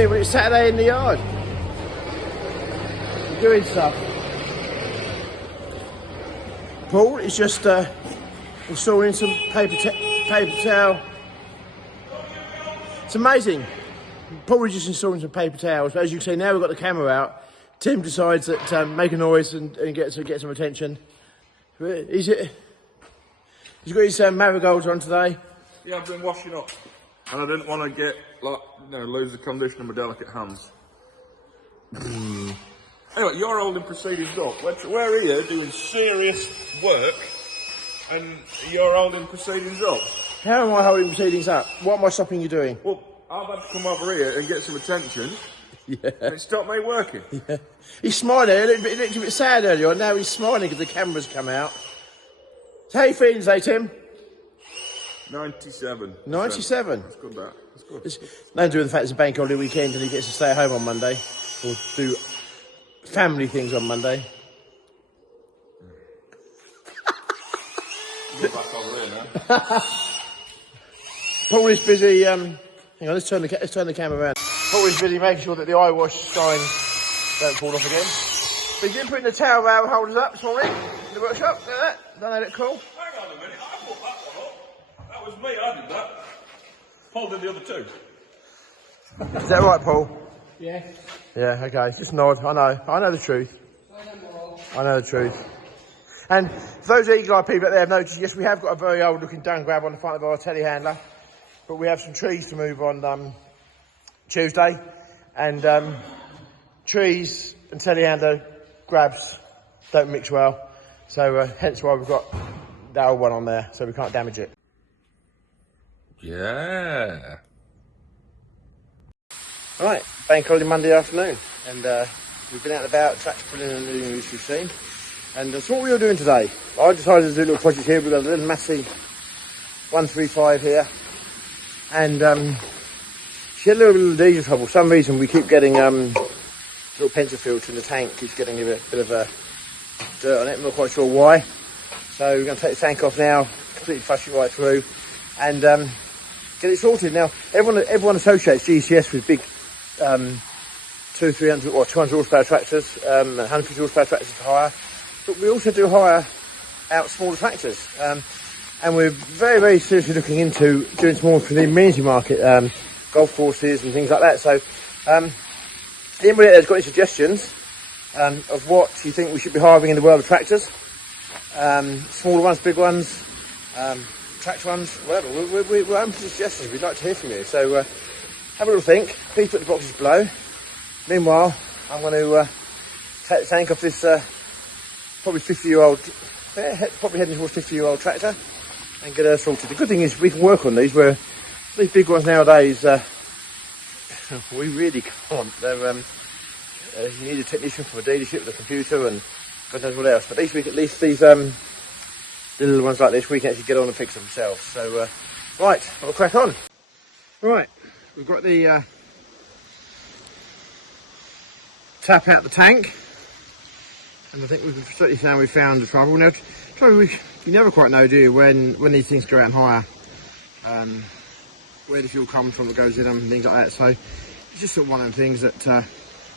morning, but it's Saturday in the yard. We're doing stuff. Paul is just installing some paper towel. It's amazing. Paul is just installing some paper towels, but as you can see now we've got the camera out. Tim decides that make a noise and get some attention. He's got his marigolds on today. Yeah, I've been washing up, and I didn't want to get lose the condition of my delicate hands. Anyway, you're holding proceedings up. We're here doing serious work, and you're holding proceedings up. How am I holding proceedings up? What am I stopping you doing? Well, I've had to come over here and get some attention. Yeah. And it stopped me working. Yeah. He's smiling. He looked a bit sad earlier on. Now he's smiling because the camera's come out. So how you feeling today, Tim? 97. 97? That's good, that. That's good. It's nothing to do with the fact it's a bank holiday weekend and he gets to stay at home on Monday. Or do family things on Monday. Go back over here now. Paul is busy, hang on, let's turn the camera around. Paul is busy making sure that the eye wash sign don't fall off again. But he's been putting the towel rail holders up this morning in the workshop. Look at that. Don't they look cool? Hang on a minute, I put that one up. That was me, I did that. Paul did the other two. Is that right, Paul? Yeah. Yeah, okay, just nod. I know the truth. I know the truth. And for those eagle-eyed people out there have noticed, yes, we have got a very old-looking dung grab on the front of our telehandler, but we have some trees to move on Tuesday, and trees and telehandler grabs don't mix well, so hence why we've got that old one on there, so we can't damage it. Yeah. Right, bank holiday Monday afternoon, and we've been out and about, tractor pulling and doing as you've seen. And that's what we were doing today. I decided to do a little project here. We've got a little Massey 135 here, and she had a little bit of diesel trouble. For some reason we keep getting little pencil filter in the tank keeps getting a bit of dirt on it. I'm not quite sure why. So we're going to take the tank off now, completely flush it right through, and get it sorted. Now everyone associates GCS with big 200, 300 or 200 horsepower tractors, 150 horsepower tractors for hire. But we also do hire out smaller tractors, and we're very, very seriously looking into doing some more for the amenity market, golf courses and things like that. So, anybody out there's got any suggestions of what you think we should be hiring in the world of tractors? Smaller ones, big ones, tractor ones, whatever. We're open to suggestions. We'd like to hear from you. So, have a little think. Please put the boxes below. Meanwhile, I'm going to take the tank off this. Probably 50-year-old, probably heading towards 50-year-old tractor, and get her sorted. The good thing is we can work on these, where these big ones nowadays, we really can't. They're, you need a technician from a dealership with a computer and God knows what else. But at least these little ones like this, we can actually get on and fix them ourselves. So, right, I'll crack on. Right, we've got the tap out the tank. And I think we've certainly found we found the trouble. Now, you never quite know, do you, when these things go out and hire, where the fuel comes from that goes in them and things like that. So it's just sort of one of the things that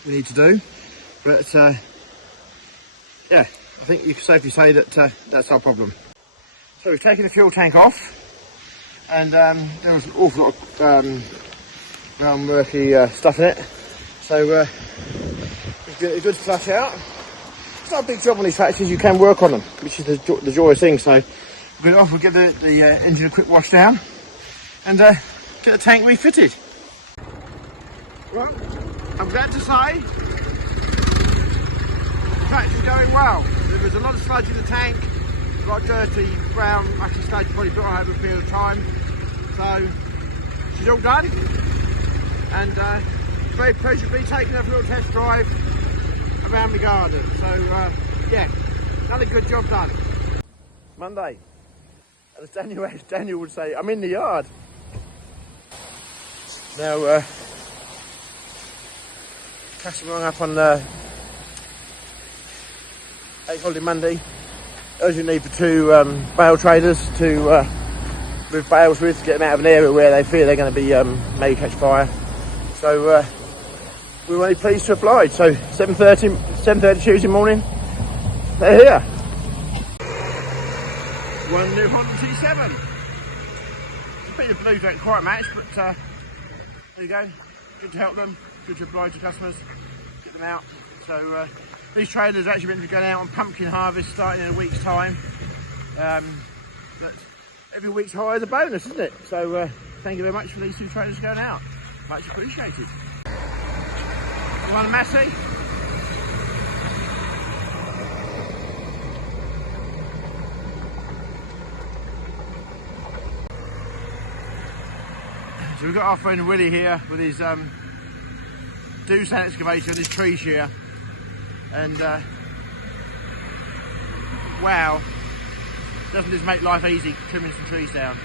we need to do. But yeah, I think you can safely say that that's our problem. So we've taken the fuel tank off, and there was an awful lot of brown murky stuff in it. So we've got a good flush out. It's not a big job on these tractors, you can work on them, which is the joyous thing. So we'll get off, we'll give the engine a quick wash down and get the tank refitted. Well, I'm glad to say the tractor's going well. There was a lot of sludge in the tank, a lot of dirty brown mucky sludge probably built over a period of time. So she's all done, and very pleasurably taking her for a little test drive around the garden. So yeah, another good job done. Monday, as Daniel would say, I'm in the yard. Now catching along up on holiday Monday. Urgent need for two bale traders to move bales with, to get them out of an area where they fear they're going to be may catch fire. So we're really pleased to oblige. So 7:30 Tuesday morning, they're here. One new Honda T7. It's been the blues don't quite match, but there you go. Good to help them, good to oblige the customers, get them out. So these trailers are actually meant to be going out on pumpkin harvest starting in a week's time. But every week's hire is a bonus, isn't it? So thank you very much for these two trailers going out. Much appreciated. One Massey. So we've got our friend Willy here with his Doosan excavator and his tree shear, and wow, doesn't this make life easy trimming some trees down?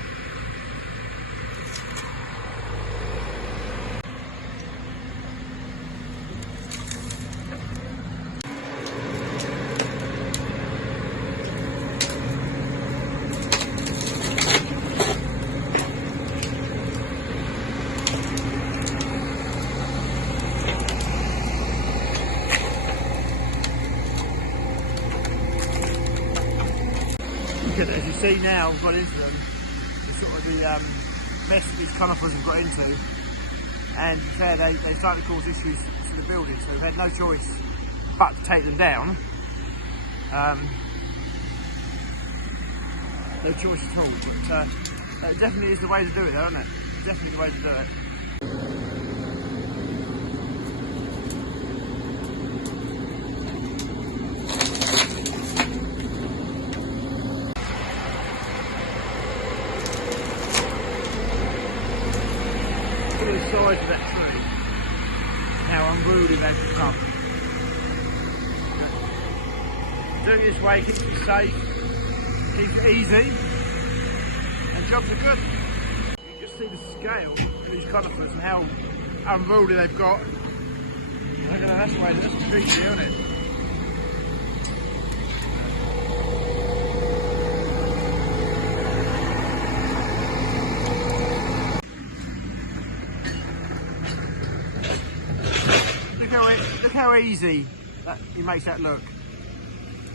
As you see now, we've got into them, the sort of the mess that these conifers have got into, and there they started to cause issues to the building, so we've had no choice but to take them down. No choice at all, but it definitely is the way to do it, though, isn't it? It's definitely the way to do it. The size of that tree, how unruly they've become. Doing it this way keeps it safe, keeps it easy, and jobs are good. You can just see the scale of these conifers and how unruly they've got. Look at that, that's the way, that's a tree shear, isn't it? Look how easy he makes that look.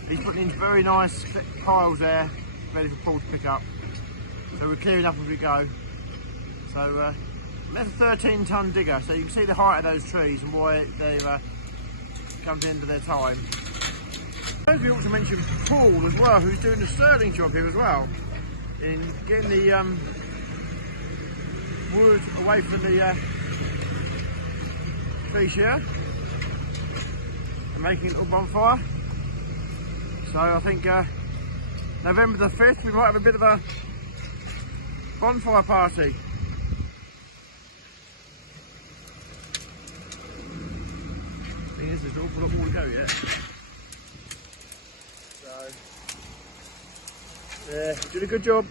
He's putting in very nice thick piles there, ready for Paul to pick up. So we're clearing up as we go. So that's a 13-ton digger, so you can see the height of those trees and why they've come to the end of their time. We also mentioned Paul as well, who's doing the sterling job here as well, in getting the wood away from the tree shear and making it all bonfire. So I think November the 5th we might have a bit of a bonfire party. Thing is, there's an awful lot more to go yet. So yeah, did a good job.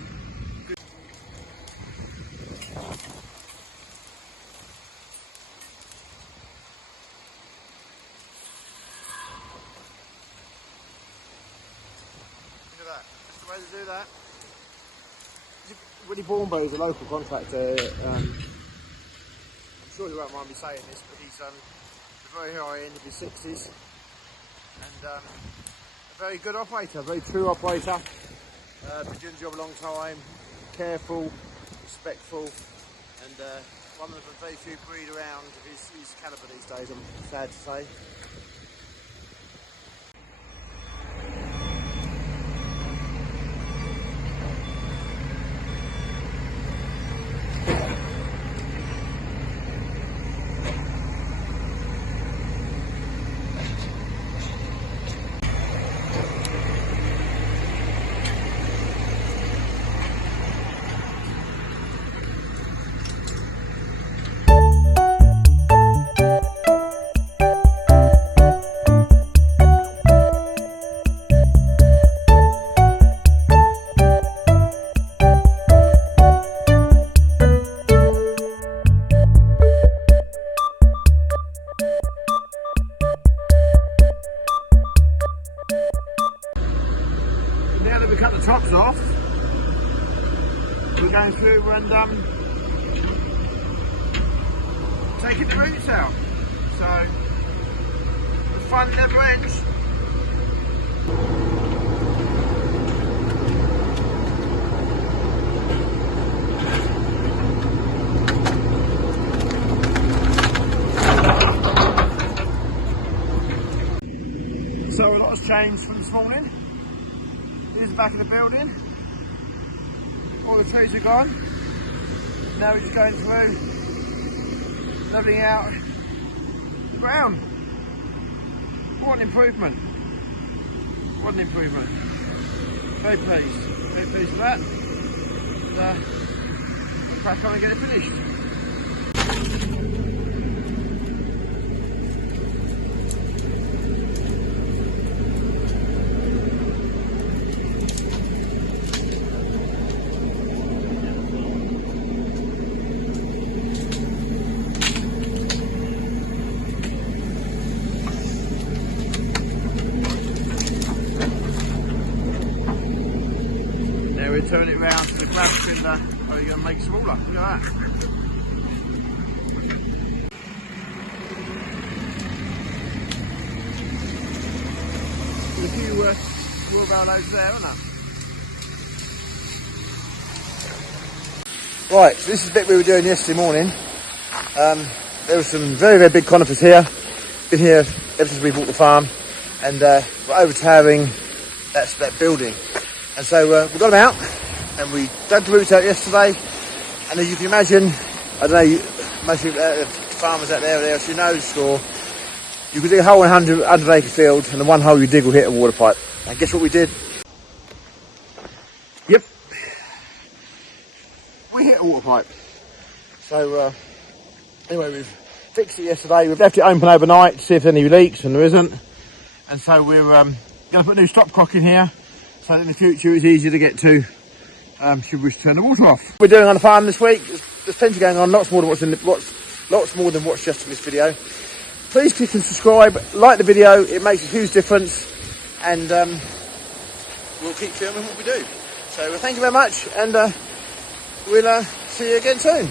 That's the way to do that. Willy Baumber is a local contractor. I'm sure you won't mind me saying this, but he's very high end of his 60s and a very good operator, a very true operator. Been doing the job a long time, careful, respectful, and one of the very few breed around of his calibre these days, I'm sad to say. Now that we cut the tops off, we're going through and taking the roots out. So the fun never ends. So a lot has changed from this morning. Here's the back of the building. All the trees are gone. Now we're just going through, levelling out the ground. What an improvement. What an improvement. Very pleased. Very pleased with that. We'll crack on and get it finished. We turn it round to the grab cylinder. Oh, you're going to make it smaller. Look at that. There's a few more around over there, aren't there? Right, so this is the bit we were doing yesterday morning. There were some very, very big conifers here. Been here ever since we bought the farm. And we're overtowering that building. And so we got them out, and we dug the roots out yesterday. And as you can imagine, I don't know, most of the farmers out there who know the score, you could dig a hole in a 100-acre field, and the one hole you dig will hit a water pipe. And guess what we did? Yep, we hit a water pipe. So anyway, we've fixed it yesterday. We've left it open overnight to see if there's any leaks, and there isn't. And so we're going to put a new stopcock in here, so that in the future it's easier to get to should we turn the water off. We're doing on the farm this week. There's plenty going on, lots more than lots more than what's just in this video. Please click and subscribe, like the video, it makes a huge difference, and we'll keep filming what we do. So thank you very much, and we'll see you again soon.